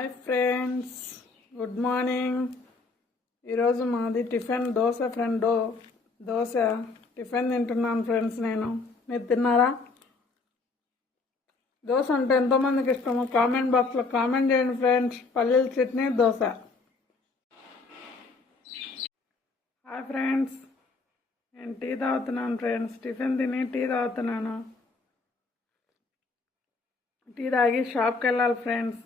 Hi friends, good morning. ఈరోజు మాది tiffin dosa dosa tiffin తింటున్నాను ఫ్రెండ్స్. మీరు తిన్నారా? దోశ అంటే ఎంతోమందికి ఇష్టము. కామెంట్ బాక్స్లో కామెంట్ చేయండి ఫ్రెండ్స్. పల్లీల చట్నీ దోశ. హాయ్ ఫ్రెండ్స్, నేను టీ తాగుతున్నాను ఫ్రెండ్స్. టిఫిన్ తిని టీ తాగుతున్నాను. టీ తాగి షాప్కి వెళ్ళాలి ఫ్రెండ్స్.